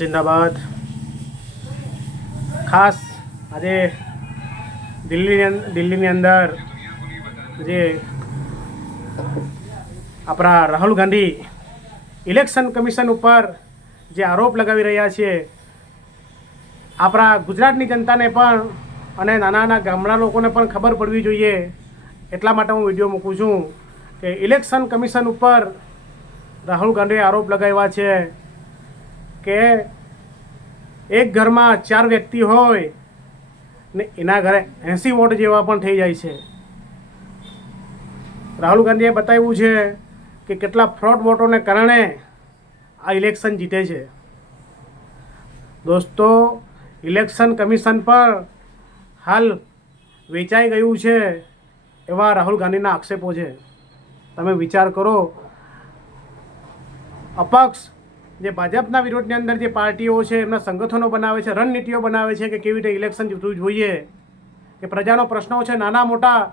જિંદાબાદ. ખાસ આજે દિલ્હીની દિલ્હીની અંદર જે આપણા રાહુલ ગાંધી ઇલેક્શન કમિશન ઉપર જે આરોપ લગાવી રહ્યા છે, આપણા ગુજરાતની જનતાને પણ અને નાના નાના ગામડા લોકોને પણ ખબર પડવી જોઈએ. એટલા માટે હું વીડિયો મૂકું છું કે ઇલેક્શન કમિશન ઉપર રાહુલ ગાંધીએ આરોપ લગાવ્યા છે. કે એક ઘરમાં ચાર વ્યક્તિ હોય ને એના ઘરે એંસી વોટ જેવા પણ થઈ જાય છે. રાહુલ ગાંધીએ બતાવ્યું છે કે કેટલા ફ્રોડ વોટોને કારણે આ ઇલેક્શન જીતે છે. દોસ્તો, ઇલેક્શન કમિશન પર હાલ વેચાઈ ગયું છે એવા રાહુલ ગાંધીના આક્ષેપો છે. તમે વિચાર કરો, અપક્ષ જે ભાજપના વિરોધની અંદર જે પાર્ટીઓ છે, એમના સંગઠનો બનાવે છે, રણનીતિઓ બનાવે છે કે કેવી રીતે ઇલેક્શન જીતવું જોઈએ? કે પ્રજાનો પ્રશ્નો છે, નાના મોટા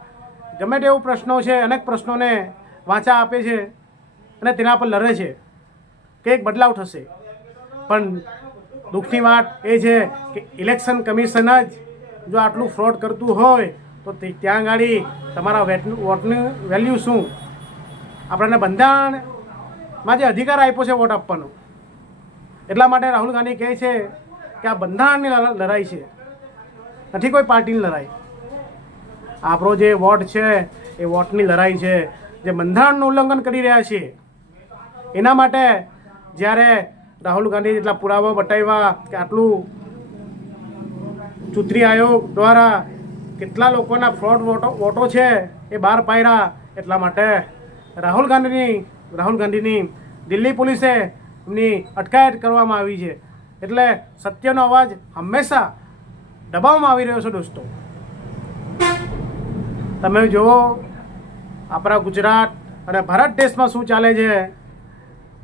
ગમે તેવું પ્રશ્નો છે, અનેક પ્રશ્નોને વાંચા આપે છે અને તેના પર લડે છે. કે એક બદલાવ થશે. પણ દુઃખની વાત એ છે કે ઇલેક્શન કમિશન જ જો આટલું ફ્રોડ કરતું હોય, તો ત્યાં ગાડી તમારા વોટનું વેલ્યુ શું? આપણને બંધારણમાં જે અધિકાર આપ્યો છે, વોટ આપવાનો. એટલા માટે રાહુલ ગાંધી કહે છે કે આ બંધારણની લડાઈ છે. નથી કોઈ પાર્ટીની લડાઈ. આપણો જે વોટ છે, એ વોટની લડાઈ છે. જે બંધારણનું ઉલ્લંઘન કરી રહ્યા છે એના માટે જ્યારે રાહુલ ગાંધી જેટલા પુરાવા બતાવ્યા કે આટલું ચૂંટણી આયોગ દ્વારા કેટલા લોકોના ફ્રોડ વોટો વોટો છે એ બહાર પાડ્યા, એટલા માટે રાહુલ ગાંધીની રાહુલ ગાંધીની દિલ્હી પોલીસે એમની અટકાયત કરવામાં આવી છે. એટલે સત્યનો અવાજ હંમેશા દબાવવામાં આવી રહ્યો છે દોસ્તો. તમે જુઓ, આપણા ગુજરાત અને ભારત દેશમાં શું ચાલે છે?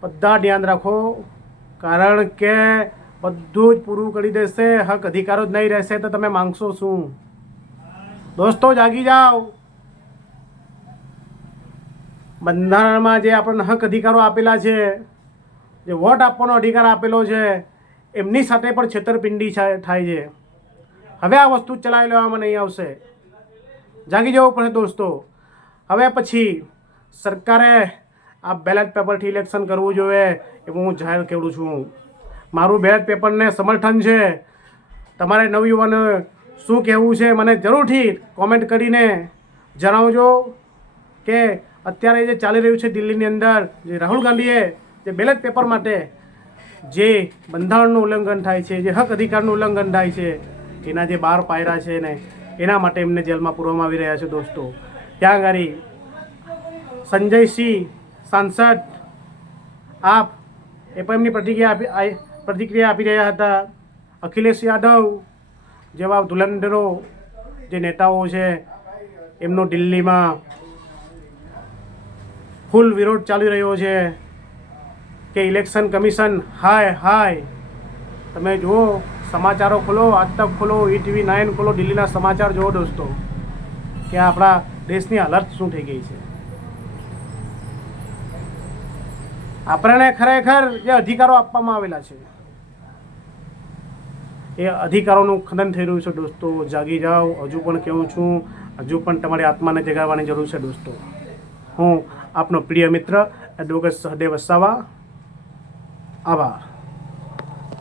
બધા ધ્યાન રાખો, કારણ કે બધું જ પૂરું કરી દેશે, હક અધિકારો જ નહીં રહેશે તો તમે માંગશો શું? દોસ્તો, જાગી જાઓ. બંધારણમાં જે આપણને હક અધિકારો આપેલા છે જે વોટ આપવાનો અધિકાર આપેલો છે, એમની સાથે પણ છેતરપિંડી થાય છે. હવે આ વસ્તુ ચલાવી લેવામાં નહીં આવશે. જાગી જવું પડે દોસ્તો. હવે પછી સરકારે આ બેલેટ પેપરથી ઇલેક્શન કરવું જોઈએ એવું હું જાહેર કરું છું. મારું બેલેટ પેપરને સમર્થન છે. તમારે નવયુવાન શું કહેવું છે મને જરૂરથી કોમેન્ટ કરીને જણાવજો કે અત્યારે જે ચાલી રહ્યું છે દિલ્હીની અંદર, જે રાહુલ ગાંધીએ જે બેલેટ પેપર માટે જે બંધારણનું ઉલ્લંઘન થાય છે, જે હક અધિકારનું ઉલ્લંઘન થાય છે, એના જે બાર પાયરા છે ને, એના માટે એમને જેલમાં પૂરવામાં આવી રહ્યા છે દોસ્તો. ત્યાં આગળ સંજયસિંહ સાંસદ આપ એ પણ એમની પ્રતિક્રિયા આપી પ્રતિક્રિયા આપી રહ્યા હતા. અખિલેશ યાદવ જેવા ધુલંધરો જે નેતાઓ છે, એમનો દિલ્હીમાં ફૂલ વિરોધ ચાલી રહ્યો છે. કે ઇલેક્શન કમિશન, હાય હાય. તમે જુઓ, સમાચારો ખોલો, આજ તક ખોલો ટીવી નાઇન ખોલો, દિલ્હીના સમાચાર જુઓ દોસ્તો. કે આપણા દેશની હાલત શું થઈ ગઈ છે. આપણને ખરેખર જે અધિકારો આપવામાં આવેલા છે, એ અધિકારોનું ખનન થઈ રહ્યું છે દોસ્તો. જાગી જાઓ, હજુ પણ કહું છું, હજુ પણ તમારી આત્માને જગાવવાની જરૂર છે દોસ્તો. હું આપનો પ્રિય મિત્ર, એડવોકેટ સહદેવ વસાવા 阿爸。